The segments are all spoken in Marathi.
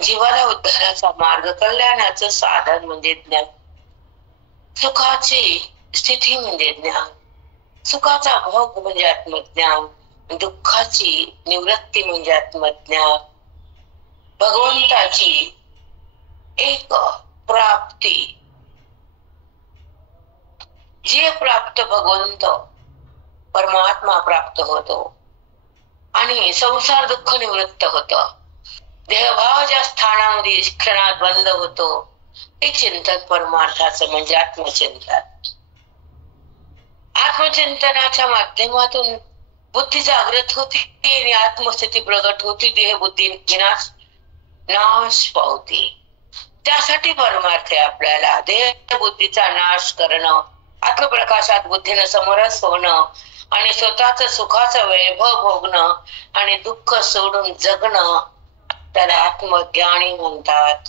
जीवाला उद्धाराचा मार्ग, कल्याणाचं साधन म्हणजे ज्ञान. सुखाची स्थिती म्हणजे ज्ञान. सुखाचा भोग म्हणजे आत्मज्ञान. दुःखाची निवृत्ती म्हणजे आत्मज्ञान. भगवंताची एक प्राप्ती, जे प्राप्त भगवंत परमात्मा प्राप्त होतो आणि संसार दुःख निवृत्त होतं. देहभाव ज्या स्थानामध्ये क्षणात बंद होतो ते चिंतन परमार्थाचं म्हणजे आत्मचिंतन. आत्मचिंतनाच्या माध्यमातून बुद्धी जागृत होती आणि आत्मस्थिती प्रगट होती. देह बुद्धी नाश पावती. त्यासाठी परमार्थ आहे आपल्याला देह बुद्धीचा नाश करणं, आत्मप्रकाशात बुद्धीनं समरस होणं आणि स्वतःच सुखाचं वैभव भोगणं आणि दुःख सोडून जगणं. त्याला आत्मज्ञानी म्हणतात.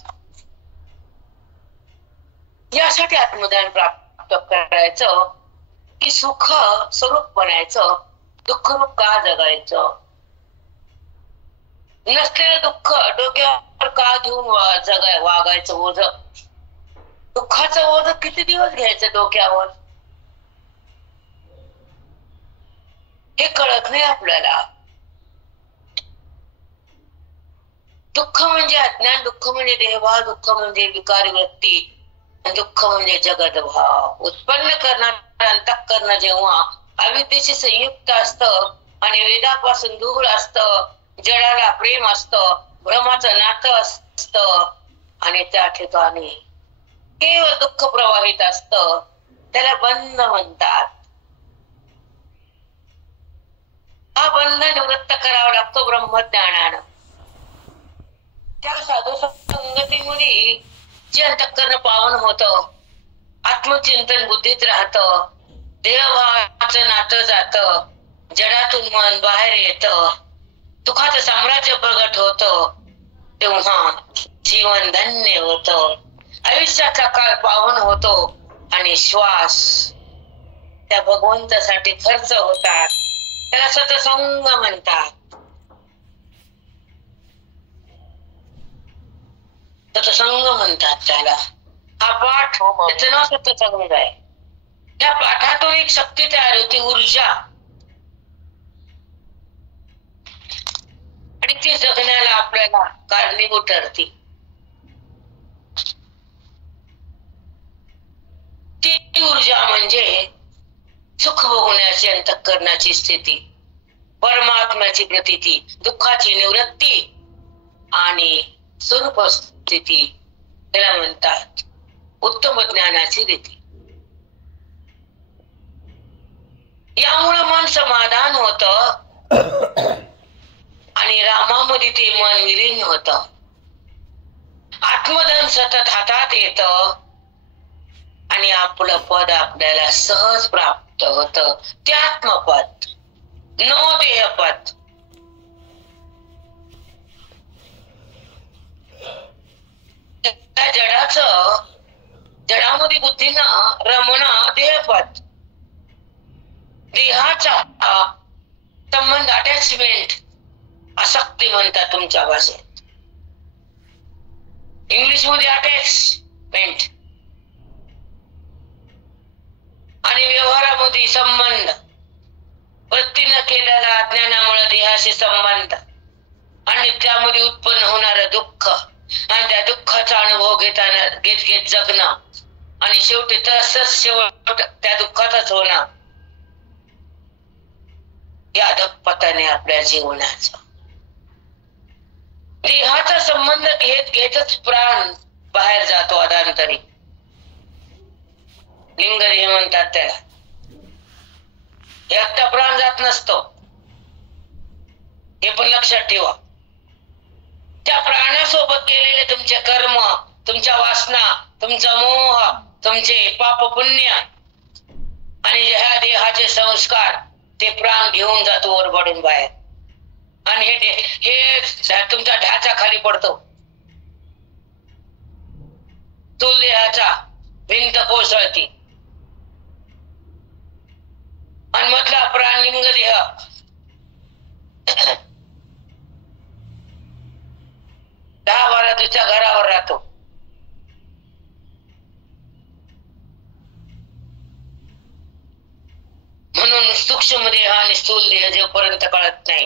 यासाठी आत्मज्ञान प्राप्त करायचं की सुख स्वरूप बनायचं, दुःखरूप का जगायचं, नसलेलं दुःख डोक्यावर का घेऊन वागायचं ओझ. दुःखाचं ओझ किती दिवस घ्यायचं डोक्यावर हे कळत नाही आपल्याला. दुःख म्हणजे अज्ञान, दुःख म्हणजे देहभाव, दुःख म्हणजे विकारी वृत्ती, दुःख म्हणजे जगदभाव. उत्पन्न करणारं अंतःकरण जेव्हा अविद्येशी संयुक्त असतं आणि वेदापासून दूर असतं, जडाला प्रेम असतं, भ्रमाचं नातं असतं आणि त्या ठिकाणी केवळ दुःख प्रवाहित असतं, त्याला बंध म्हणतात. हा बंध निवृत्त करावा लागतो ब्रह्मज्ञानानं. त्या साधू संगतीमुळे जे अंतःकरण पावन होतं, आत्मचिंतन बुद्धीत राहतं, देहभावाचं नातं जातं, जडातून मन बाहेर येतं, दुःखाचं साम्राज्य प्रगट होतं, तेव्हा जीवन धन्य होतं, आयुष्याचा काळ पावन होतो आणि श्वास त्या भगवंतासाठी खर्च होतात. त्याला सत्संग म्हणतात. सत्संग म्हणतात त्याला. हा पाठ त्याचं नाव सत्संग आहे. त्या पाठातून एक शक्ती तयार होती, ऊर्जा, आणि ती जगण्याला आपल्याला कारणीभूत ठरती. ती ऊर्जा म्हणजे सुख भोगण्याची अंतःकरणाची स्थिती, परमात्म्याची प्रतीती, दुःखाची निवृत्ती आणि स्वरूप स्थिती. त्याला म्हणतात उत्तम ज्ञानाची रीती. यामुळे मन समाधान होत आणि रामामध्ये ते मन विलीन होत. आत्मधन सतत हातात येत आणि आपलं पद आपल्याला सहज प्राप्त होत. ते आत्मपद, नो देहपद. त्या जडामध्ये बुद्धीनं रमणं देहपद. देहाचा संबंध अटॅचमेंट, आसक्ती म्हणतात तुमच्या भाषेत, इंग्लिश मध्ये अटॅचमेंट, आणि व्यवहारामध्ये संबंध, वृत्तीनं केलेला अज्ञानामुळे देहाशी संबंध आणि त्यामध्ये उत्पन्न होणारं दुःख आणि त्या दुःखाचा अनुभव घेत जगणं आणि शेवटी तसंच शेवट त्या दुःखातच होणं. या अधःपतने आपल्या जीवनाचा देहाचा संबंध घेतच प्राण बाहेर जातो अधांतरी. लिंगदेह म्हणतात त्याला. एकटा प्राण जात नसतो, हे पण लक्षात ठेवा. त्या प्राणासोबत केलेले तुमचे कर्म, तुमच्या वासना, तुमचा मोह, तुमचे पाप पुण्य आणि ह्या देहाचे संस्कार ते प्राण घेऊन जातो ओरबडून बाहेर आणि हे तुमच्या ढ्याच्या खाली पडतो. स्थूल देहाचा भिंत कोसळती आणि मधला प्राण लिंग देह बाजूच्या घरावर राहतो. म्हणून सूक्ष्म देह आणि स्थूल देह जोपर्यंत कळत नाही,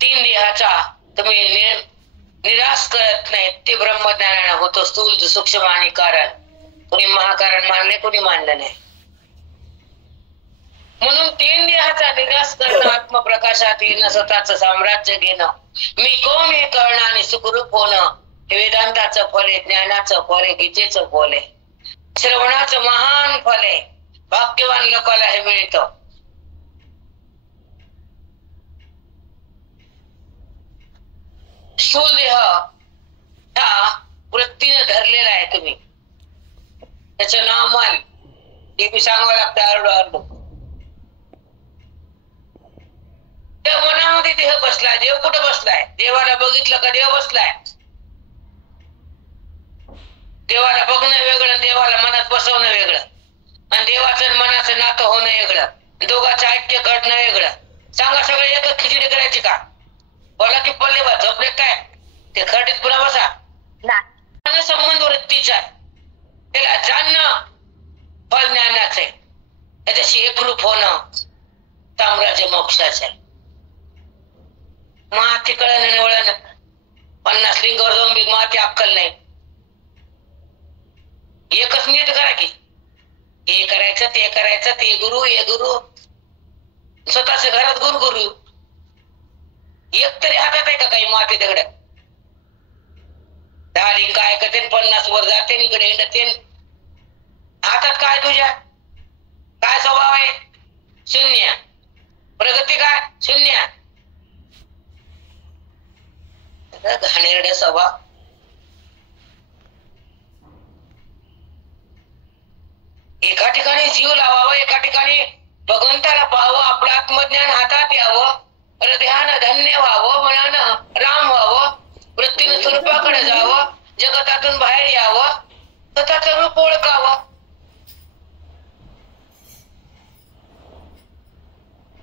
3 देहाचा तुम्ही निराश करत नाही, ते ब्रह्मज्ञानाने होतो. स्थूल, सूक्ष्म आणि कारण. कोणी महाकारण मानले, कोणी मानलं नाही. म्हणून 3 देहाचा निराश करणं, आत्मप्रकाशात येणं, स्वतःचं साम्राज्य घेणं, मी कोण हे कळणं आणि सुखरूप होणं, हे वेदांताचं फल आहे, ज्ञानाचं फल आहे, गीतेचं फल आहे, श्रवणाचं महान फल आहे. भाग्यवान लोकांना हे मिळतं. स्थूल देह हा वृत्तीने धरलेला आहे. तुम्ही त्याचं नाव मान हे मी सांगावं लागतं आरडो. त्या मनामध्ये देह बसलाय. देव कुठं बसलाय? देवाला बघितलं का देव बसलाय? देवाला बघणं वेगळं, देवाला मनात बसवणं वेगळं, आणि देवाचं मनाचं नातं होणं वेगळं, दोघांचं ऐक्य घडणं वेगळं. सांगा, सगळे एकच खिचडी करायची का? बोला की पल्ले बा, झोपले काय? ते खरडीत पुन्हा बसा. संबंध वृत्तीचा आहे, त्याला जाणणं फल ज्ञानाचं आहे, त्याच्याशी एकरूप होणं साम्राज्य मोक्षाचं आहे. माती कळण निवळण, 50 लिंगावर जाऊन बी माती अक्कल नाही. एकच मिनिट करा की, हे करायचं, ते करायचं, ते गुरु, हे गुरु, स्वतःच्या घरात गुरु. एक तरी हातात आहे का काही माती दगड? 10 लिंग ऐकते, 50 वर जाते, इकडे हिंडते. हातात काय तुझ्या? काय स्वभाव आहे? शून्य. प्रगती काय? शून्य. घाणेरडे स्वभाव. एका ठिकाणी जीव लावावं, एका ठिकाणी भगवंताला पाहावं, आपलं आत्मज्ञान हातात यावं, हृदयान धन्य व्हावं, मनानं राम व्हावं, वृत्तीनं स्वरूपाकडे जावं, जगतातून बाहेर यावं, स्वतःचं रूप ओळखावं.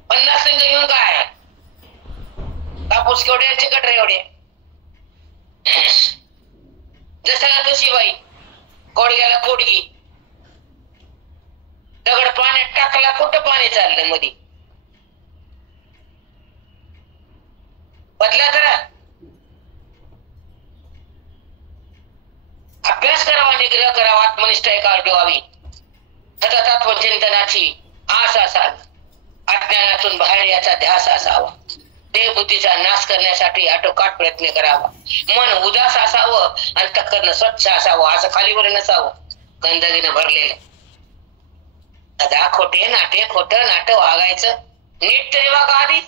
50 लिंग घेऊन काय? कापूस केवढे, चिकट एवढे. जसाला तशी बाई, कोडग्याला कोडगी. दगड पाण्यात टाकला, कुठं पाणी चाललं मध्ये? बदला करा, अभ्यास करावा, निग्रह करावा, आत्मनिष्ठ एकावर ठेवावी, तत्वचिंतनाची आस असावी, अज्ञानातून बाहेर याचा ध्यास असावा, देहबुद्धीचा नाश करण्यासाठी आटोकाट प्रयत्न करावा, मन उदास असावं, अंतःकरण स्वच्छ असावं, असं खालीवर नसावं गंदगीनं भरलेलं. सदा खोटे नाटे, खोटं नाटं वागायचं, नीट तरी वागा आधी.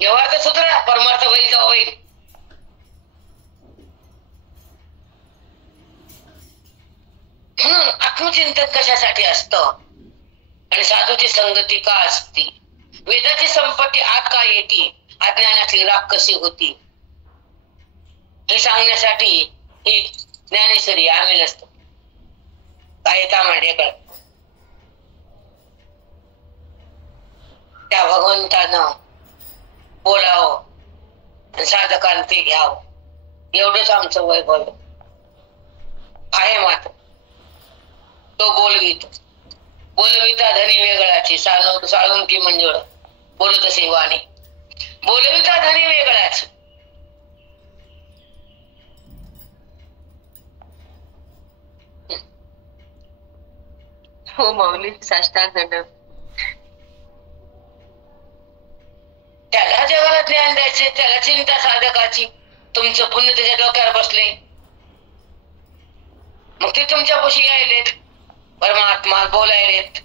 व्यवहार तर सुधरा, परमार्थ होईल का होईल. म्हणून आत्मचिंतन कशासाठी असतं आणि साधूची संगती का असती, वेदाची संपत्ती आत का येते, अज्ञानाची राख कशी होती, हे सांगण्यासाठी ही ज्ञानेश्वरी आम्ही नसतो. काय तांबडेकर त्या भगवंतानं बोलावं, साधकांना ते घ्यावं, एवढंच आमचं वैभव आहे. मात्र तो बोलवितो, बोलविता धनी वेगळाची, साळुंकी मंजुळ बोलत असे वाणी, बोलविता धनी वेगळाची. हो माऊली, साष्टांग दंड. त्याला जगाला ज्ञान द्यायचे, त्याला चिंता साधकाची. तुमचं पुण्य त्याच्या डोक्यावर बसले, मग ते तुमच्या पाशी यायलेत, परमात्मा बोलायलेत.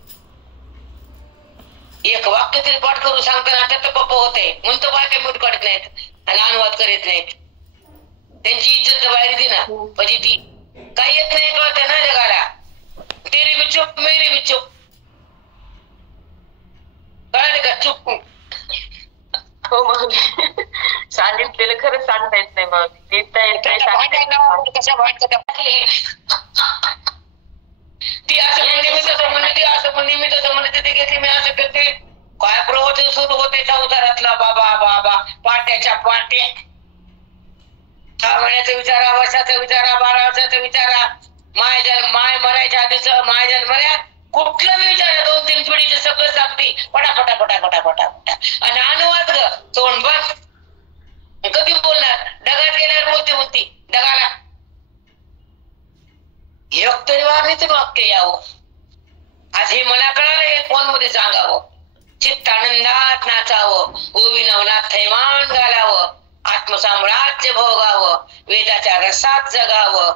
एक वाक्य तरी पाठ करून सांगताना त्यात पप्प होते, म्हणतो बायका मूठ काढत नाहीत आणि अनुवाद करीत नाहीत. त्यांची इज्जत बाहेर येते ना, म्हणजे ती काही येत नाही कळते ना जगाला. तेरी भी चुप, मेरी भी चुप. कळाले का? चुप. हो माऊली, सांगितलेलं खरंच सांगता येत नाही माऊली, लिहिता येत नाही, कसं वाटतं ती असं म्हणते, मी तसं म्हणते, ती असं म्हणते, मी तसं म्हणते, ते घेतली, मी असं करते. काय प्रवचन सुरू होते संसारातला बाबा बाबा, पाट्याच्या पाट्या. 6 महिन्याचा विचारा, वर्षाचा विचारा, 12 वर्षाचा विचारा, माय मरायच्या आधीच, माय जन्मल्या कुठलं विचार 2-3 पिढीचे सगळं सांगते पटापटा पटापटा पटापटा. आणि अनुवाद ग तोंड बंद. कधी बोलणार? ढगात गेल्यावर बोलते ढगाला. एक तरी वारणीतून वाक्य यावं. आज हे मला कळालं, फोन मध्ये सांगावं. चित्तानंदात नाचावं, ओवी नवनाथ थैमान घालावं, आत्मसाम्राज्य भोगावं, वेदाच्या रसात जगावं,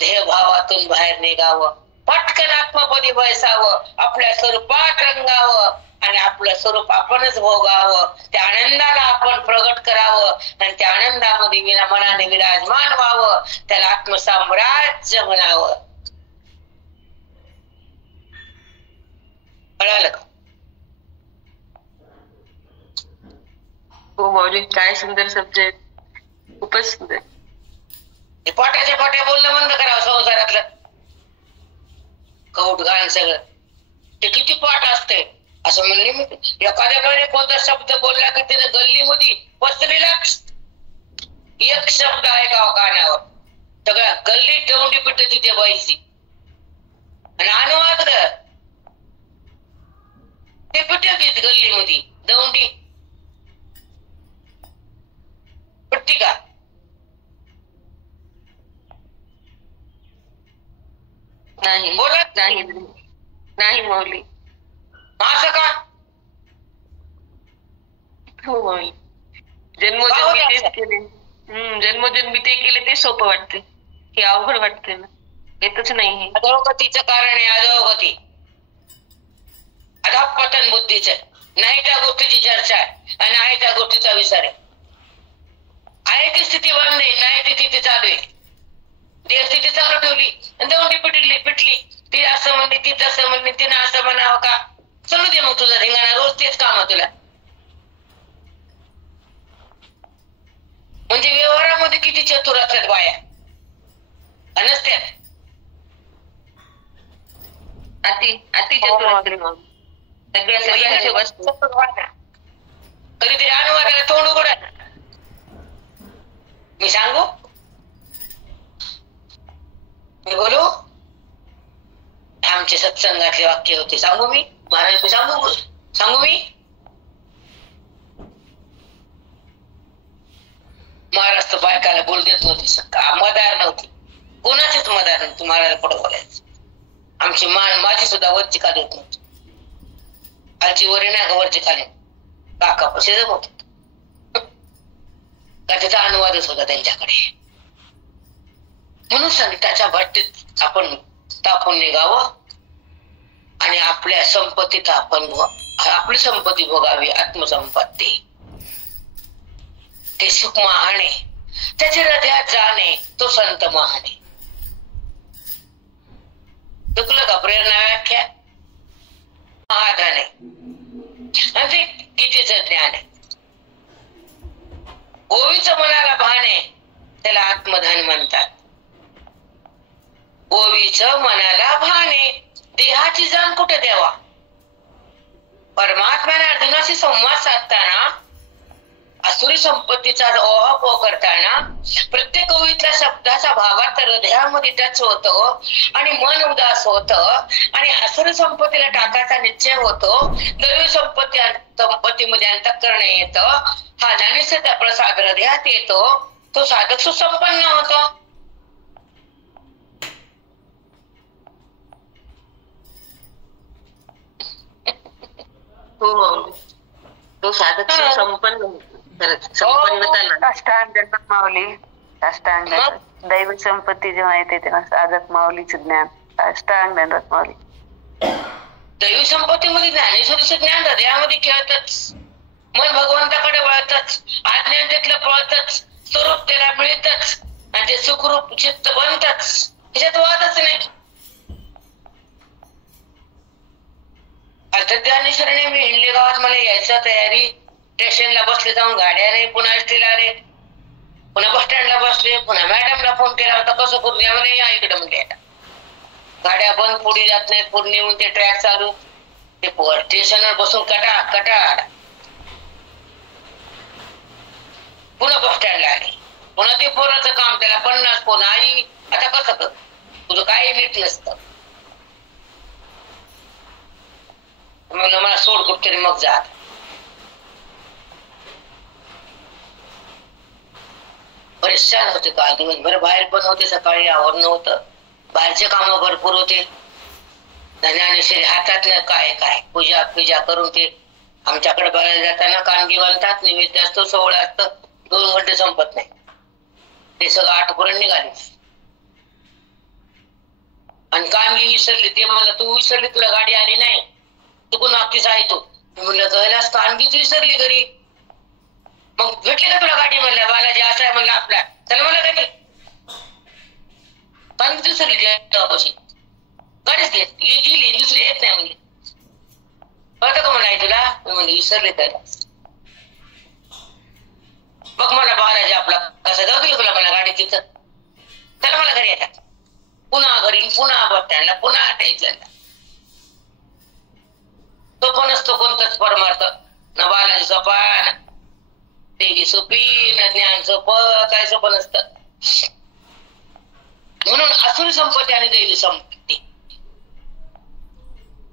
ध्येयभावातून बाहेर निघावं, पटकन आत्मपदी बसावं, आपल्या स्वरूपात रंगावं आणि आपलं स्वरूप आपणच भोगावं. त्या आनंदाला आपण प्रगट करावं आणि त्या आनंदामध्ये मनाने विराजमान व्हावं. त्याला आत्मसाम्राज्य म्हणावं. कळालं का? हो माऊली, काय सुंदर सब्जेक्ट, खूपच सुंदर. पाट्याच्या पाट्या बोलणं बंद करावं. संसारातलं कौट घाण सगळं ते किती पाठ असते असं म्हणले मी. एखाद्या वेळेने कोणता शब्द बोलला की त्याने गल्लीमध्ये पसरेला एक शब्द ऐकावं कानावर, सगळ्या गल्ली दौंडी पिट तिथे व्हायची. आणि अनुवाद ते पिटत गल्लीमध्ये दौंडी पिटती का? नाही बोलत नाही माऊली. असं का? हो माऊली, जन्मोजन्मी तेच केले. जन्मोजन्मी ते केले ते सोपं वाटते, हे अवघड वाटते ना, येतच नाही. अधोगतीचं कारण आहे. अधोगती अधःपतन बुद्धीच नाही. त्या गोष्टीची चर्चा आहे आणि आहे त्या गोष्टीचा विचार आहे. आहे ती स्थिती बंद आहे, नाही ती तिथे चालू आहे. देह स्थिती चालू ठेवली आणि दौंडी पिटली. ती असं म्हणली, ती तसं म्हणली, तिनं असं म्हणावं का? चलू दे मग तुझा धिंगाणा, रोज तेच काम तुला. म्हणजे व्यवहारामध्ये किती चतुर असतात बाया नसत्यात. अति चतुर कधीतरी अनुवादाला तोंड उघडा. मी सांगू, मी बोलू. आमचे सत्संगातले वाक्य होते. सांगू मी महाराज, सांगू मी. महाराज तर बायकाला बोल देत नव्हती, मदार नव्हती, कोणाचीच मदार नव्हती महाराज पुढे बोलायचं. आमची माझी सुद्धा वरची खाली होत नव्हती. खालची वरी नाही का, वरची खाली काका पशी जमत का, त्याचा अनुवादच होता त्यांच्याकडे. म्हणून संताच्या भट्टीत आपण टाकून निघावं आणि आपल्या संपत्तीत आपण आपली संपत्ती भोगावी. आत्मसंपत्ती ते सुख महाने, त्याच्या हृदयात जाणे तो संत महाने. चुकलं का? प्रेरणा व्याख्या महाधाने आणि ते गीतेच ज्ञान आहे. ओवीचं मनाला भाने त्याला आत्मधान म्हणतात. ओवीचं मनाला भाने, देहाची जाण कुठे द्यावा? परमात्म्याने अर्जुनाशी संवाद साधताना, असुरी संपत्तीचा ओहापोह करताना प्रत्येक ओवीतल्या शब्दाचा भावार्थ हृदयामध्ये टच होतो आणि मन उदास होत आणि असुरी संपत्तीला टाकायचा निश्चय होतो. दैवी संपत्तीमध्ये अंतःकरण येतं. हा ज्ञानेश्वराचा प्रसाद हृदयात येतो. तो साधक सुसंपन्न होतो. हो, तो साधक सुसंपन्न होतो. अष्टांग माऊली, अष्टांग दैव संपत्ती जेव्हा येते तेव्हा साधक माऊलीचं ज्ञान, अष्टांग दंडात माऊली. दैवी संपत्तीमध्ये ज्ञानेश्वरीचं ज्ञान हृदयामध्ये खेळतच, मन भगवंताकडे वळतच, अज्ञान तिथलं पळतच, स्वरूप त्याला मिळतच आणि ते सुखरूप चित्त बनतच. ह्याच्यात वादच नाही. अर्थात ज्ञानेश्वरीने मी हिंडले गावात मला यायचं तयारी, स्टेशनला बसले, जाऊन गाड्या रे, पुन्हा एसटीला आले, पुन्हा बस स्टँडला बसले, पुन्हा मॅडमला फोन केला होता, कसं करू द्या या इकडे. म्हणजे गाड्या बंद, पुढे जात नाहीत, पुढे नेऊन ते ट्रॅक चालू. ते पोर स्टेशनवर बसून कटाड पुन्हा बस स्टँडला आले. पुन्हा ते पोराचं काम, त्याला 50 फोन. आई आता कसं कर, तुझं काही नीट नसतं. मला सोड कुठतरी मग जा. परेशान होते काल दिवसभर. बाहेर पण होते, सकाळी आवरणं होतं, बाहेरचे काम भरपूर होते. धन्यानुसार हातातलं काय काय पूजा करून ते आमच्याकडे बघायला जाताना कानगी बांधतात, नैवेद्य असतो, सोहळा असतं, 2 घंटे संपत नाही. ते सगळं आठवण निघाले. आणि कानगी विसरली. ते मला तू विसरली, तुला गाडी आली नाही, तू कोण नक्कीच आहे तू. म्हणलं कैलास कानगीच विसरली घरी, मग भेटली का तुला गाडी? म्हणलं बालाजी असा आहे म्हणलं आपला, चला मला घरी. कानगीच विसरली तेव्हापाशी गाडीच घेत गेली, दुसरी येत नाही म्हणजे. कळतं का म्हणलं तुला? मी म्हणलं विसरले त्याला. बघ मला बालाजी आपला कसं जाऊ दिलं तुला मला गाडी तिथं, चला मला घरी येतात. पुन्हा घरी, पुन्हा बस स्टँडला, पुन्हा आटायचं. तो पण असतो कोणतंच परमार्थ, ना बालाजी सोपा, ना देवी सोपी, ना ज्ञान सोपं, काय सोपं नसतं. म्हणून असुरी संपत्ती आणि दैवी संपत्ती,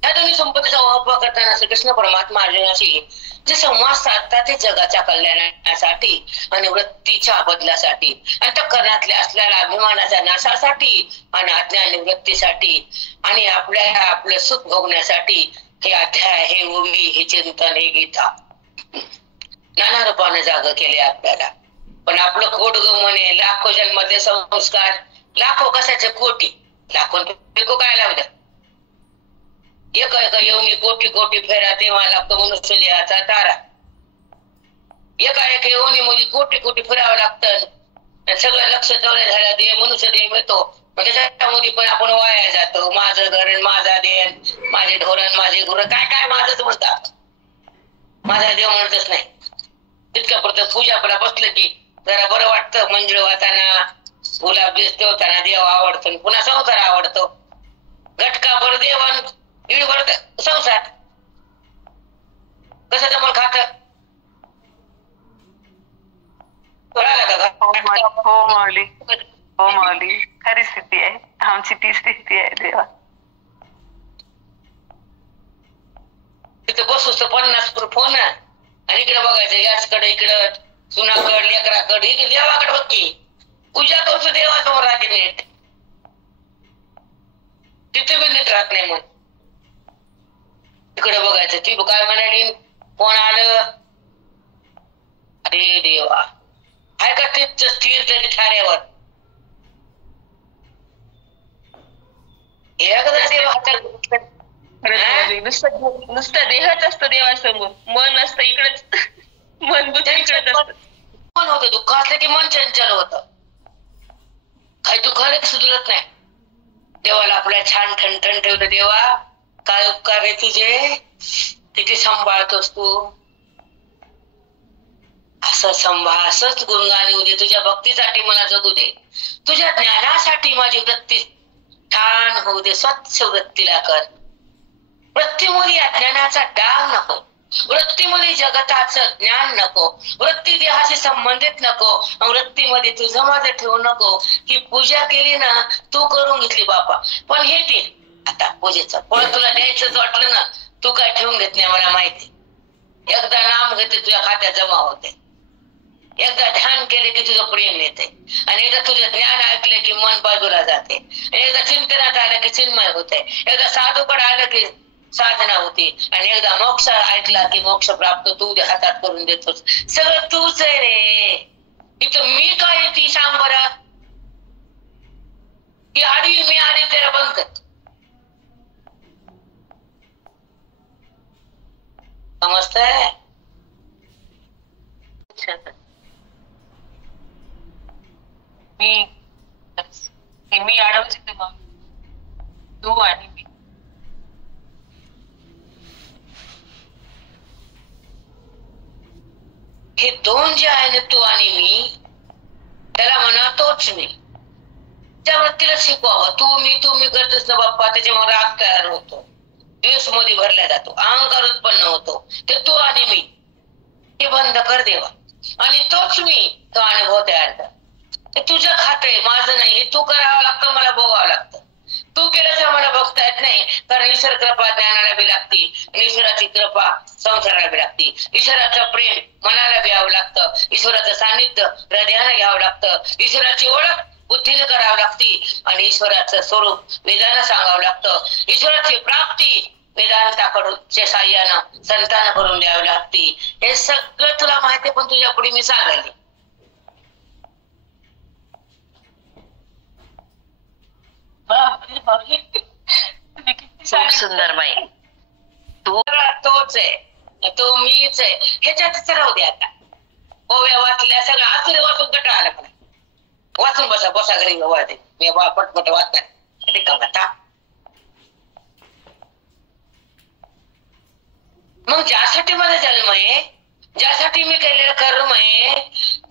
या दोन्ही संपत्तीचा वापर करताना श्रीकृष्ण परमात्मा अर्जुनाशी जे संवाद साधतात ते जगाच्या कल्याणासाठी आणि वृत्तीच्या बदलासाठी, अंतःकरणातल्या असलेल्या अभिमानाच्या नाशासाठी आणि अज्ञान निवृत्तीसाठी आणि आपलं सुख भोगण्यासाठी हे अध्याय, हे ओवी, हे चिंतन, हे गीता नाना रूपाने जाग केले आपल्याला. पण आपलं खोड म्हणे लाखो जन्माचे संस्कार, लाखो कशाचे कोटी, लाखो काय लावलं, एक येऊन कोटी कोटी फेरा तेव्हा लागतो मनुष्य देहाचा तारा. एका येऊन म्हणजे कोटी कोटी फिरावं लागतं, सगळं लक्ष तेवढं झालं देह मनुष्य देह मिळतो. म्हणजे त्याच्यामध्ये पण आपण वाया जातो. माझं घर, माझा देण, माझे धोरण, माझे गुरु, काय काय माझंच म्हणतात, माझा देव म्हणतच नाही. तितक्या पुरतं पूजा पडा बसलं की जरा बरं वाटतं. मंजुळ वाताना, गुलाब दिसते होताना देव आवडतो, पुन्हा संसार आवडतो. घटका बरं देवन, इड बरं संसार, कसं जमल खात. हो माऊली, खरी स्थिती आहे आमची, ती स्थिती आहे देवा. तिथं बसूस 50 फोन आणि इकडे बघायचं, याचकडे इकडं सुनाकड, लेकराकड, इकडे देवाकडे बघ की पूजा करतो देवासमोर राहते नीट. तिथे बी नीट राहत नाही. मग तिकडे बघायचं, ती काय म्हणाली, कोण आलं, अरे देवा आहे का तेच स्थिर तरी ठाण्यावर. एकदा देव हातात नुसतं देहच असतं देवासमोर, मन असतं इकडेच, मन इकडेच असतं. मन होतं दुःख असलं की मन चंचल होतं, काही दुःख आलं की सुधरत नाही. देवाला आपल्या छान ठणठण ठेवलं. देवा काय उपकार रे तुझे, किती सांभाळतोस तू, असं सांभाळ, असंच गुणगान येऊ दे, तुझ्या भक्तीसाठी मला जगू दे, तुझ्या ज्ञानासाठी माझी वृत्ती छान होऊ दे, स्वच्छ वृत्तीला कर. वृत्तीमध्ये अज्ञानाचा डाग नको, वृत्तीमध्ये जगताचं ज्ञान नको, वृत्ती देहाशी संबंधित नको, वृत्तीमध्ये तुझं माझं ठेवू नको. की पूजा केली ना, तू करून घेतली बापा, पण हे ते आता पूजेचं पण तुला द्यायचंच वाटलं ना, तू काय ठेवून घेत नाही मला माहिती. एकदा नाम घेते तुझ्या खात्यात जमा होते, एकदा ध्यान केले की तुझं प्रेम येते, आणि एकदा तुझं ज्ञान ऐकले की मन बाजूला जाते, एकदा चिंतनात आलं की चिन्मय होते, एकदा साधूकडे आलं की साधना होती, आणि एकदा मोक्ष ऐकला की मोक्ष प्राप्त तू हातात करून देतोस. सगळं तूच आहे रे. इथं मी काय ती सांग बरं. ती आडवी मी आली त्याला बंद कर. समजतंय? मी अडवते तेव्हा तू आणि मी. हे दोन जे आहे ना, तू आणि मी, त्याला म्हणा तोच मी. त्या वृत्तीला शिकवावं. तू मी करतोस ना बाप्पा, त्याच्यामुळे राग तयार होतो. दिवस मध्ये भरला जातो, अहंकार उत्पन्न होतो, ते तू आणि मी हे बंद कर देवा. आणि तोच मी तो अनुभव तयार कर. तुझं खातंय, माझं नाही, हे तू करावं लागतं, मला भोगावं लागतं. तू केल्याचं मला बघता येत नाही, कारण ईश्वर कृपा ज्ञानाला बी लागते, ईश्वराची कृपा संसाराला बी लागते, ईश्वराचं प्रेम मनाला घ्यावं लागतं, ईश्वराचं सान्निध्य हृदयाला घ्यावं लागतं, ईश्वराची ओळख बुद्धीनं करावं लागते, आणि ईश्वराचं स्वरूप वेदानं सांगावं लागतं, ईश्वराची प्राप्ती वेदांताकडूनच्या साह्यानं संतांना करून द्यावी लागते. हे सगळं तुला माहिती, पण तुझ्या पुढे मी सांगायले. खूप सुंदर बाई. तोच आहे, तो मीच आहे, ह्याच्यातच राहू दे. आता ओव्या वाचल्या सगळं आसुर वाचून कटा आला मला. वाचून बसा बसा घरी वाचते मी पटपट वाचणार ते कथा. मग ज्यासाठी माझा जन्म आहे, ज्यासाठी मी केलेलं कर्म आहे,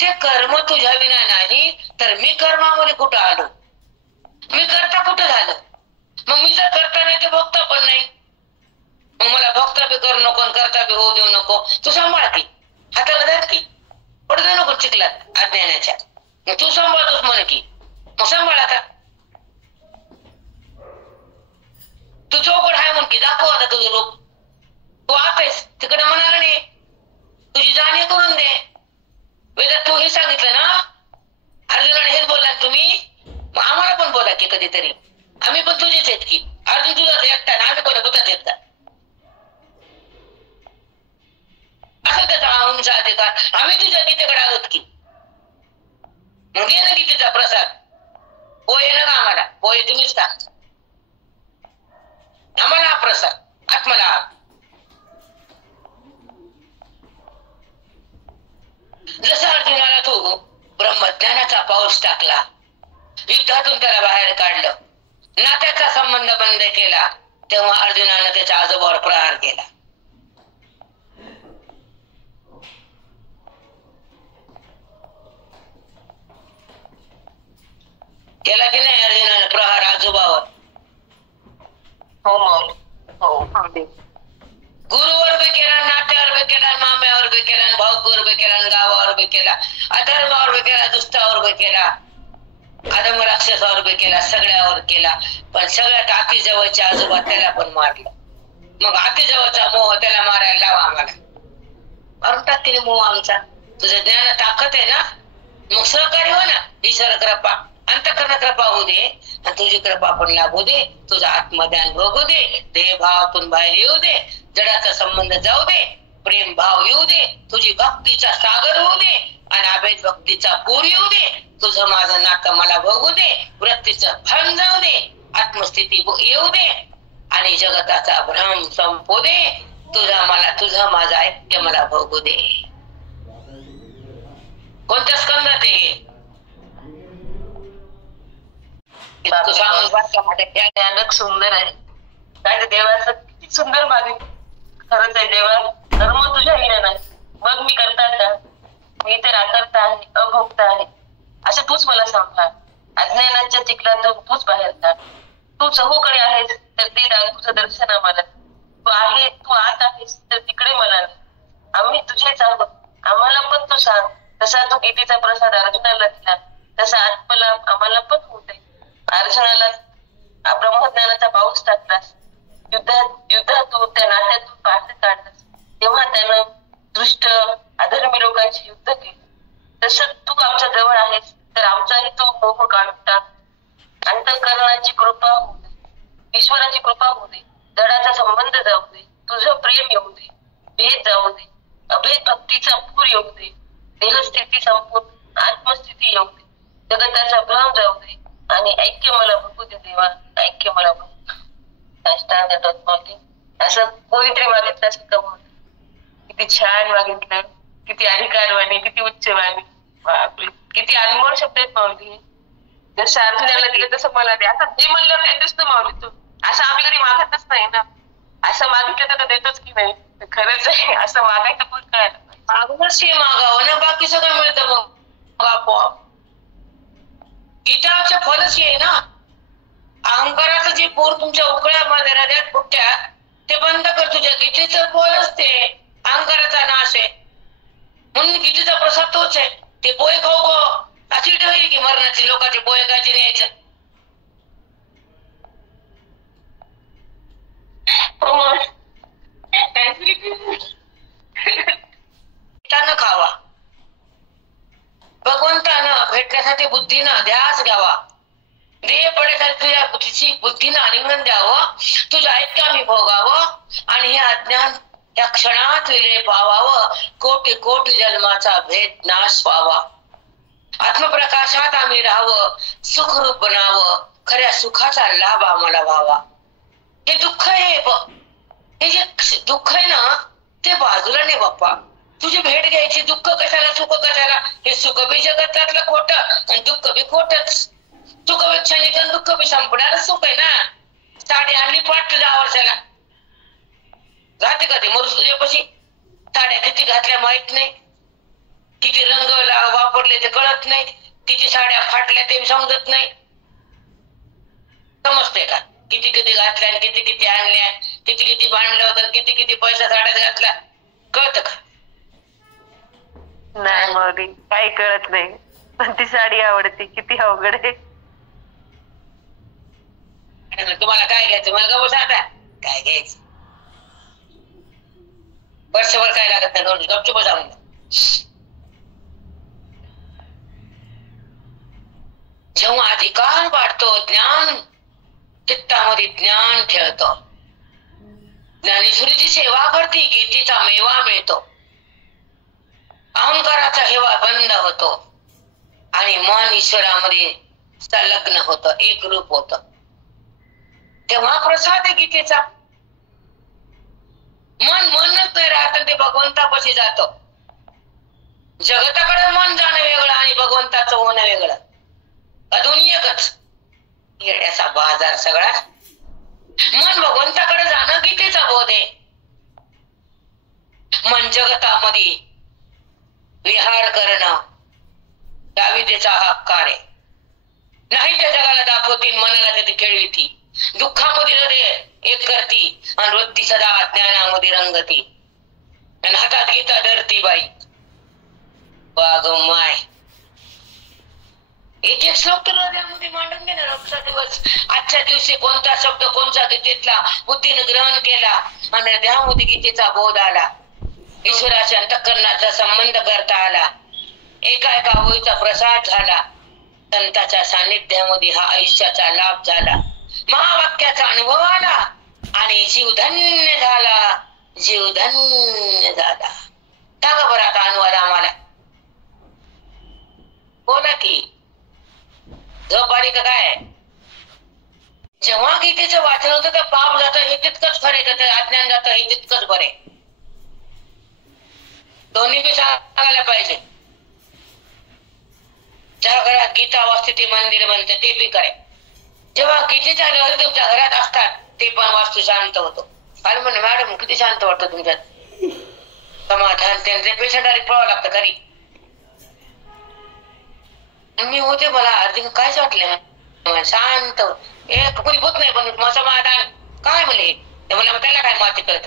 ते कर्म तुझ्या विना नाही तर मी कर्मामध्ये कुठं आलो, मी करता कुठं झालं. मग मी जर करता नाही तर भोगता पण नाही. मग मला भोगता बी करू नको, करता बी होऊ देऊ नको. तू सांभाळ की, हाताला धर की, पडू नको चिखलात अज्ञानाच्या. तू सांभाळतोस म्हण की, मग सांभाळ. आता तू चौकड आहे म्हण की, दाखव आता तुझं रूप. तू आहेस तिकडे म्हणाला नाही, तुझी जाणीव करून दे. वेदात तू हे सांगितलं ना, अर्जुनाने हेच बोलला तुम्ही, मग आम्हाला पण बोला की कधीतरी. आम्ही पण तुझेच आहेत की, अर्जुन तुझाच एकटा ना, आम्ही कोणा कुठाच येत. असं त्याचा आमचा अधिकार. आम्ही तुझ्या गीतेकडे आलोत की, मग ये ना गीतेचा प्रसाद. पोहे ना का आम्हाला, पोहे तुम्हीच का, आम्हाला हा प्रसाद आत्मला. जसा अर्जुनाला तो ब्रह्मज्ञानाचा पाऊस टाकला, युद्धातून त्याला बाहेर काढलं, नात्याचा संबंध बंद केला, तेव्हा अर्जुनानं त्याच्या आजोबावर प्रहार केला. केला की नाही अर्जुनानं प्रहार आजोबावर? हो माऊली, हो. गुरुवर बी केला, नात्यावर बी केला, माम्यावर बी केला, भाऊवर बी केला, गावावर बी केला, अधर्मावर बी केला, दुष्टावर बी केला, अधम राक्षसावर बी केला, सगळ्यावर केला. पण सगळ्यात अति जवळच्या आजोबा त्याला पण मारलं. मग अति जवळचा मोह त्याला मारायला लावा आम्हाला. मारून टाक की मोह आमचा. तुझं ज्ञान ताकद आहे ना, मग सहकार्य हो ना. ईश्वर कृपा, अंतःकरण कृपा होऊ दे, आणि तुझी कृपा पण लाभू दे. तुझं आत्मज्ञान भोगू दे, देह भावातून बाहेर येऊ दे, जडाचा संबंध जाऊ दे, प्रेम भाव येऊ दे, तुझी भक्तीचा सागर होऊ दे, आणि अभेद भक्तीचा पूर येऊ दे. तुझं माझं नातं मला भोगू दे, वृत्तीचं भ्रम जाऊ दे, आत्मस्थिती येऊ दे, आणि जगताचा भ्रम संपू दे. तुझं माझं ऐक्य मला भोगू दे. कोणत्या स्कंदात आहे? सुंदर आहे. काय देवाचं किती सुंदर मागितलं. खरंच आहे देवा, धर्म तुझ्या विना नाही, मग मी करता का? मी तर अकर्ता आहे, अभोक्ता आहे, असं तूच मला सांभाळ. अज्ञानाच्या चिखलातून तूच बाहेर काढ. तू चहूकडे आहेस तर ते तुझं दर्शन आम्हाला. तू आहे, तू आत आहेस तर तिकडे मला. आम्ही तुझेच आहोत, आम्हाला पण तू सांग. तसा तू गीतेचा प्रसाद अर्जुनाला दिला, तसा आत्मला आम्हाला पण होते. अर्जुनाला ब्रह्मज्ञानाचा पाऊस टाकलास, युद्धातून त्या नात्यातून बाहेर काढलास, तेव्हा त्यानं दृष्ट अधर्मी लोकांचे युद्ध केले. तसं तू आमच्या जवळ आहेस तर आमचाही तो मोह काढून टाक. अंतःकरणाची कृपा होऊ दे, ईश्वराची कृपा होऊ दे, धडाचा संबंध जाऊ दे, तुझं प्रेम येऊ दे, भेद जाऊ दे, अभेद भक्तीचा पूर येऊ दे, देहस्थिती संपून आत्मस्थिती येऊ दे, जगताचा भ्रम जाऊ दे, आणि ऐक्य मला बघू दे देवा, ऐक्य मला बघू. असं पोएट्री मागितलं असं कमवलं. किती छान मागितलं, किती अधिकारवाणी, किती उच्चवाणी. बापरे, किती अनमोल शब्द आहेत माऊली. जसं अर्जुनाला दिलं तसं मला दे. आता जे म्हणलं देतोच ना माऊली तू. असं आम्ही कधी मागतच नाही ना. असं मागितलं तर देतोच की नाही. खरंच आहे, असं मागायचं पण कळायला पाहिजे. मागावं ना, बाकी सगळं मिळतं मग आपोआप. गीताचं फलच आहे ना. अहंकाराचं जे पोर तुमच्या उकळ्यामध्ये हृदयात फुटत्या, ते बंद कर. तुझ्या गीतेचं बोलच ते अहंकाराचा नाश आहे. म्हणून गीतेचा प्रसाद तोच आहे. ते पोहे खाऊ गो अशी ठेवली की मरणाची लोकांचे पोहे काळजी न्यायचं. खावा. भगवंतानं भेटण्यासाठी बुद्धीनं ध्यास घ्यावा. देह पडेसाठी तुझ्या बुद्धीची बुद्धीनं आलिंगन द्यावं. तुझं ऐक्यामी भोगावं आणि हे अज्ञान या क्षणात विले पावावं. कोटी कोटी जन्माचा भेद नाश व्हावा. आत्मप्रकाशात आम्ही राहावं. सुखरूप बनावं. खऱ्या सुखाचा लाभ आम्हाला व्हावा. हे दुःख आहे. हे जे दुःख आहे ना ते बाजूला नाही बाप्पा. तुझी भेट घ्यायची. दुःख कशाला सुख कशाला. हे सुख बी जगतातलं खोटं आणि दुःख बी खोटच. सुख बी क्षणिक आणि दुःख बी संपणार सुख आहे ना. साडी आणली पाठ 10 वर्षाला जाते का ते मरुस तुझ्यापाशी. साड्या किती घातल्या माहित नाही. किती रंग वापरले ते कळत नाही. किती साड्या फाटल्या ते समजत नाही. समजते का किती किती घातल्या आणि किती किती आणल्या. किती किती भांडलं होतं. किती किती पैसा साड्यात घातला कळत का. नाही माऊली काही कळत नाही. पण ती साडी आवडते. किती अवघड आहे. तुम्हाला काय घ्यायचं मला का बस आता काय घ्यायचं. वर्षभर काय लागत नाही. गपचूप जाऊन जेव्हा अधिकार वाढतो ज्ञान चित्तामध्ये ज्ञान खेळतो. ज्ञानेश्वरीची सेवा करती गीतेचा मेवा मिळतो. अहंकाराचा हेवा बंद होतो आणि मन ईश्वरामध्ये संलग्न होतं. एक रूप होतं. तेव्हा प्रसाद आहे गीतेचा. मन मनच नाही राहत ते भगवंतापाशी जातो. जगताकडे मन जाणं वेगळं आणि भगवंताचं होणं वेगळं. दोन्ही एकच. येण्याचा बाजार सगळा. मन भगवंताकडे जाणं गीतेचा बोध आहे. मन जगतामध्ये विहार करणं त्या विद्येचा हक्कार आहे. नाही त्या जगाला दाखवती मनाला तिथे खेळविती. दुःखामध्ये ते एक करती आणि वृत्ती सदा ज्ञानामध्ये रंगती. आणि हातात गीता धरती बाई वाग माय. एक एक श्लोक तर हृदयामध्ये मांडून घेणार. रोजचा दिवस आजच्या दिवशी कोणता शब्द कोणता गीतेतला बुद्धीने ग्रहण केला आणि हृदयामध्ये गीतेचा बोध आला. ईश्वराच्या अंतःकरणाचा संबंध करता आला. एका एका ओळीचा प्रसाद झाला. संताच्या सानिध्यामध्ये हा आयुष्याचा लाभ झाला. महावाक्याचा अनुभव आला आणि जीव धन्य झाला. जीव धन्य झाला. सांगा बरं आता अनुवाद आम्हाला. बोला की झोप आली का काय. जेव्हा गीतेचं वाचन होतं तर पाप जातं हे तितकंच खरे. अज्ञान जातं हे तितकंच बरे. दोन्ही बी सांगायला पाहिजे. ज्या घरात गीता वाचते ते मंदिर बनतं ते बी करे. जेव्हा गीतेच्या लहरी तुमच्या घरात असतात ते पण वास्तू शांत होतो. अरे म्हणे मॅडम किती शांत वाटतं तुमच्यात. समाधान त्यांचे पेशंट आले पळावं लागतं घरी. मी होते मला अर्धी कायच वाटलं शांत एक कोणी होत नाही पण समाधान काय म्हणे. मला त्याला काय माती कळत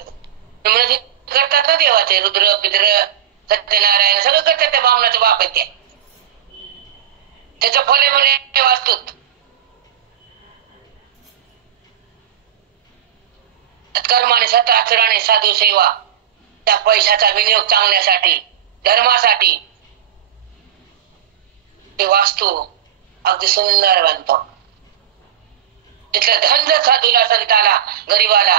म्हणजे करतात ना देवाचे रुद्र पिद्र सत्यनारायण सगळं करतात. त्या बामणाचे बाप आहेत त्याचं फले म्हणजे वाचतोत. कर्माने सताचराने साधू सेवा त्या पैशाचा विनियोग चांगल्यासाठी धर्मासाठी ते वास्तू अगदी सुंदर बनतो. तिथलं धन जर साधूला संताला गरीबाला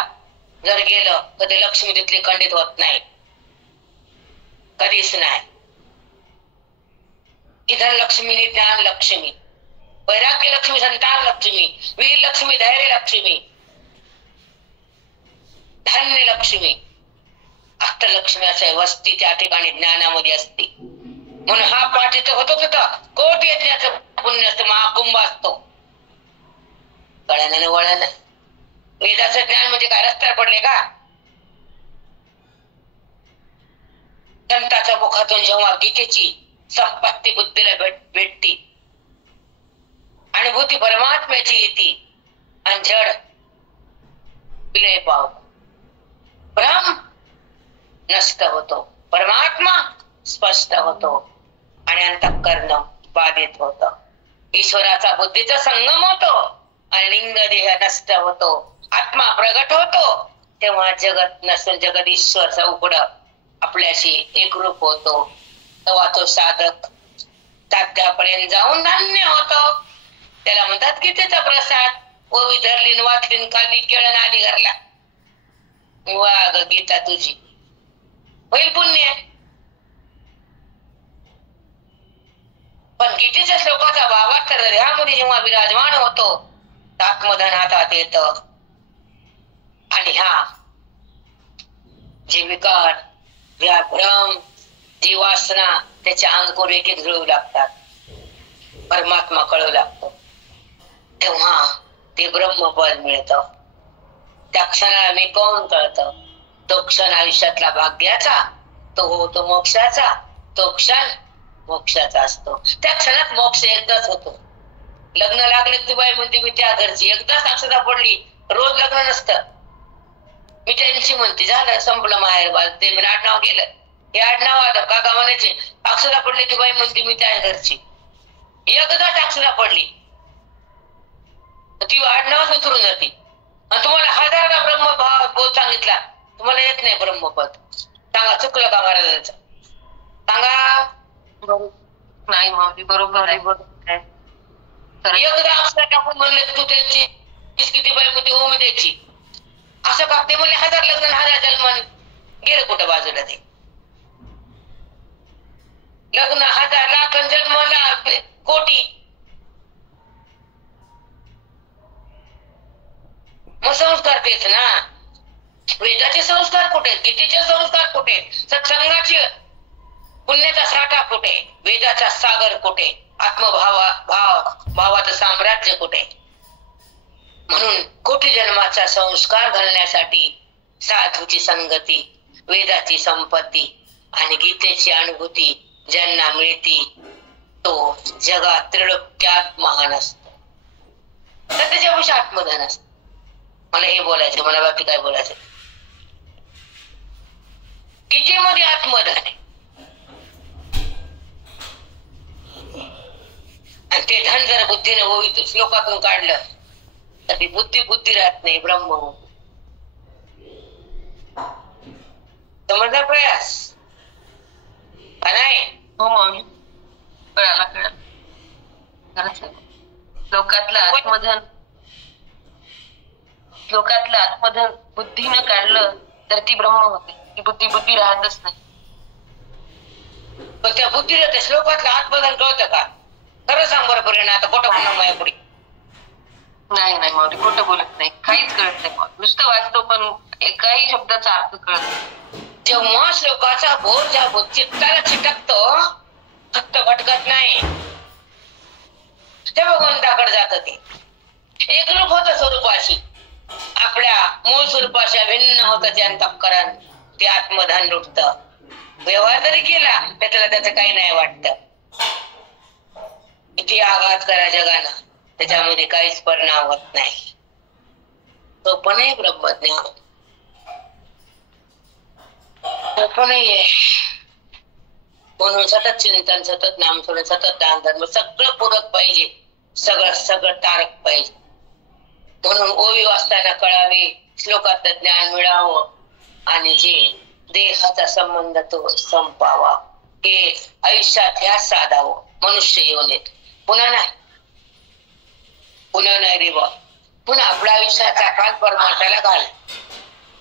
जर गेलं तर ते लक्ष्मी तिथली खंडित होत नाही. कधीच नाही. इधर लक्ष्मी ज्ञान लक्ष्मी वैराग्य लक्ष्मी संतान लक्ष्मी वीर लक्ष्मी धैर्य लक्ष्मी धन्य लक्ष्मी अष्टलक्ष्मी असे वस्ती त्या ठिकाणी ज्ञानामध्ये असते. म्हणून हा पाठ इथं होतोच होता. कोटी यज्ञाचं पुण्य असतं. महाकुंभ असतो. कळण्यानं वळण. वेदाचं ज्ञान म्हणजे काय रस्त्यावर पडले का. संताच्या मुखातून जेव्हा गीतेची संपत्ती बुद्धीला भेटती अनुभूती परमात्म्याची येते आणि जड विलय पाव भ्रम नष्ट होतो, परमात्मा स्पष्ट होतो आणि अंतःकरण बाधित होत. ईश्वराचा बुद्धीचा संगम होतो आणि लिंग देह नष्ट होतो, आत्मा प्रगट होतो. तेव्हा जगत नसून जगत ईश्वरचा उघड आपल्याशी एकरूप होतो. तेव्हा तो साधक तात्यापर्यंत जाऊन धन्य होतो. त्याला म्हणतात गीतेचा प्रसाद. ओवी धरली वाचली खाली केळण आली घरला. वा ग गीता तुझी होईल पुण्य. पण गीतेच्या श्लोकाचा भावार्थ हृदयामध्ये जेव्हा विराजमान होतो आत्मधन हातात येत आणि हा जे विकार, भ्रम, जी वासना त्याच्या अंकुर एक एक जुळू लागतात, परमात्मा कळू लागतो. तेव्हा ते ब्रह्मपद मिळत. त्या क्षणाला मी कोण कळत. तो क्षण आयुष्यातला भाग्याचा, तो होतो मोक्षाचा. तो क्षण मोक्षाचा असतो. त्या क्षणात मोक्ष एकदाच होतो. लग्न लागले ती बाई म्हणते मी त्या घरची. एकदा साक्षरता पडली, रोज लग्न नसतं. मी त्यांची म्हणते झालं संपलं माहेर बाज. ते मी आडनाव गेलं, हे आडनाव आलं. काका म्हणायचे अक्षरा पडली ती बाई म्हणते मी त्या घरची. एकदा अक्षरा पडली ती आडनावच उतरून जाते. आणि तुम्हाला हजारदा ब्रह्मभाव बोध सांगितला, तुम्हाला येत नाही ब्रह्मपद. सांगा चुकलं का महाराजांचं? सांगा. नाही माऊली बरोबर आहे. एकदा अक्षर टाकून म्हणले तू त्यांची किती बाई म्हणते हो मी द्यायची. असं का? ते म्हणले हजार लग्न हजार जन्मन. गेलं कुठं बाजूला ते लग्न हजार लाख जन्मला कोटी. मग संस्कार तेच ना. वेदाचे संस्कार कुठे, गीतेचे संस्कार कुठे, सत्संगाचे पुण्याचा साठा कुठे, वेदाचा सागर कुठे, भावाचं साम्राज्य कुठे. म्हणून कोटी जन्माचा संस्कार घालण्यासाठी साधूची संगती, वेदाची संपत्ती आणि गीतेची अनुभूती ज्यांना मिळती तो जगात त्रिलोक्यात महान असतो. तर त्याच्यापेक्षा आत्मधन असत. मला हे बोलायचं, मला बाकी काय बोलायचं. गीतेमध्ये आत्मधन आहे आणि ते धन जर बुद्धीने होईल श्लोकातून काढलं तर ती बुद्धी राहत नाही, ब्रह्म हो. समजला प्रयास का नाही? हो माऊली कळाला कळाला. खरंच लोकातलं आत्मधन बुद्धीनं काढलं तर ती ब्रह्म होते. ती बुद्धी राहतच नाही. पण त्या बुद्धीला त्या श्लोकातलं आत्मधन कळतं का? खरं सांग बरं परिणाम. आता खोटं म्हणणं माझ्या पुढे नाही माऊली खोटं बोलत नाही. काहीच कळत नाही. नुसतं वाचतो पण एकाही शब्दाचा अर्थ कळत नाही. जेव्हा श्लोकाचा बोर ज्या चित्ताला चिटकतो फक्त भटकत नाही, ते भगवंताकडे जात. ते एकरूप होत स्वरूपाशी, आपल्या मूळ स्वरूपाशी भिन्न होत ते अंतःकरण. ते आत्मधन लुटत. व्यवहार जरी केला तर त्याला त्याचं काही नाही वाटत. किती आघात करा जगाला त्याच्यामध्ये काहीच परिणाम होत नाही. तो पण आहे ब्रह्मज्ञान. तो पण आहे. म्हणून सतत चिंतन, सतत नामस्मरण, सतत दान धर्म सगळं पूरक पाहिजे. सगळं तारक पाहिजे. म्हणून ओवी वाचताना कळावे, श्लोकातलं ज्ञान मिळावं आणि जे देहाचा संबंध तो संपावा. हे आयुष्यात ह्या साधावं. मनुष्य येऊन येत पुन्हा नाही रे बा. पुन्हा आपल्या आयुष्याचा काळ परमार्थाला घाल.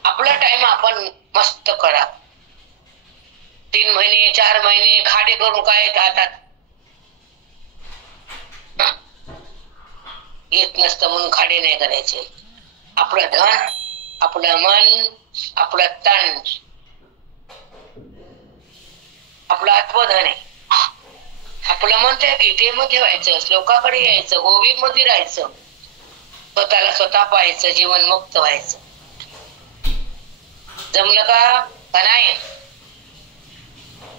आपला टाइम आपण मस्त करा. 3 महिने 4 महिने खाडे करून काय हातात येत नसतं म्हणून खाडे नाही करायचे. आपलं धन, आपलं मन, आपलं तन, आपलं आत्मधन आहे. आपलं मन त्या गीतेमध्ये व्हायचं, श्लोकाकडे यायचं, ओवीमध्ये राहायचं, स्वतःला स्वतः पाहायचं, जीवन मुक्त व्हायचं. जमलं का नाही?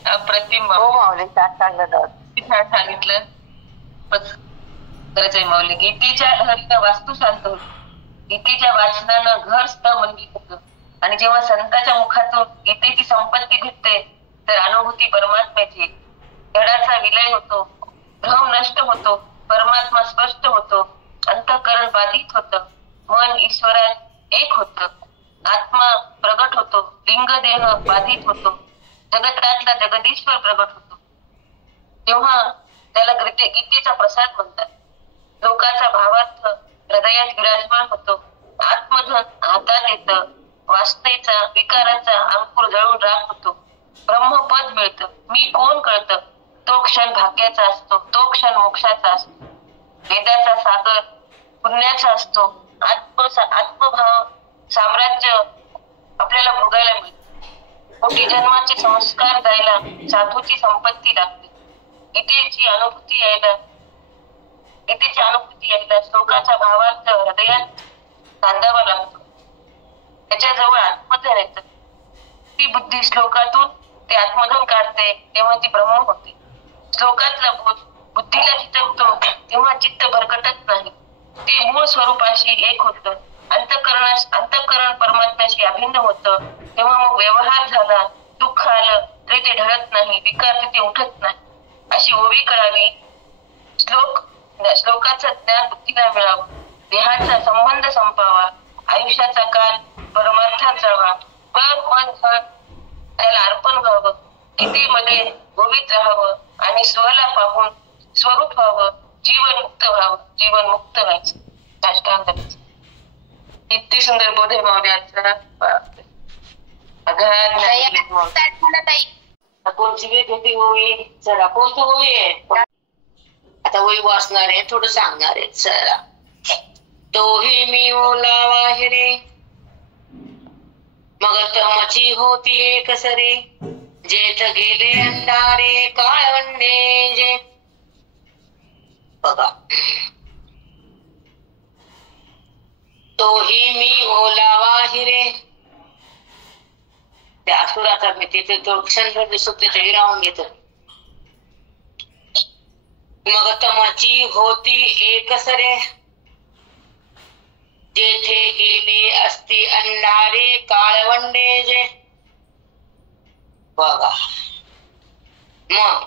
अप्रतिम हो माऊली छान सांगितलं. खरंच आहे माऊली. गीतेच्या लहरीनं वास्तू शांत होती. गीतेच्या वाचनानं घर स्थळ मंदिर होतं. आणि जेव्हा संतांच्या मुखातून गीतेची संपत्ती भेटते तर अनुभूती परमात्म्याची, जडाचा विलय होतो, भ्रम नष्ट होतो, परमात्मा स्पष्ट होतो, अंतःकरण बाधित होतं, मन ईश्वरात एक होतं, आत्मा प्रगट होतो, लिंग देह बाधित होतो, जगतातला जगदीश्वर प्रगट होतो. तेव्हा त्याला गीतेचा प्रसाद म्हणतात. लोकाचा भावार्थ हृदयात विराजमान होतो, आत्मधन हातात येतं, वासनेचा विकाराचा अंकुर जळून राख होतो, ब्रह्मपद मिळतं, मी कोण कळतं, तो क्षण भाग्याचा असतो, तो क्षण मोक्षाचा असतो, वेदाचा सागर पुण्याचा असतो, आत्मभाव साम्राज्य आपल्याला भोगायला मिळतं, कोटी जन्माचे संस्कार जायला साधूची संपत्ती लागते, गीतेची अनुभूती यायला श्लोकाचा भावार्थ हृदयात सांगावा लागतो, त्याच्याजवळ आत्मधन येतं, ती बुद्धी श्लोकातून ते आत्मधन काढते तेव्हा ती ब्रह्म होते. श्लोकातला बोध बुद्धीला चिटकतो तेव्हा चित्त भरकटत नाही, ते मूळ स्वरूपाशी एक होतं, अंतःकरण परमात्म्याशी अभिन्न होतं, तेव्हा मग व्यवहार झाला, दुःख आलं तरी ते ढळत नाही, विकार तिथे उठत नाही. अशी ओवी कळावी, श्लोकाचं ज्ञान बुद्धीला मिळावं, देहाचा संबंध संपावा, आयुष्याचा काल परमार्थात जावा, मन धन त्याला अर्पण व्हावं, गीतेमध्ये गोवित राहावं आणि स्वला पाहून स्वरूप व्हावं, जीवनमुक्त व्हायचं. किती सुंदर बोध आहे माऊलीचा. कोणची वेगळी ओवी, चला कोणती ओवी आहे आता ओवी वाचणार आहे, थोडं सांगणार आहे. चला, तोही मी ओलावा हिरे, मग तमची होती एक सरे, जेथ गेले अंधारे काळवंडे जे. बघा, तोही मी ओलावा हिरे, त्या असुराचा मी तिथे तो क्षण दिसतो, तिथे हिरावून घेतो. मग तमची होती एक सरे, जेथे गेले असती अंधारे काळवंडे जे. बघा, मग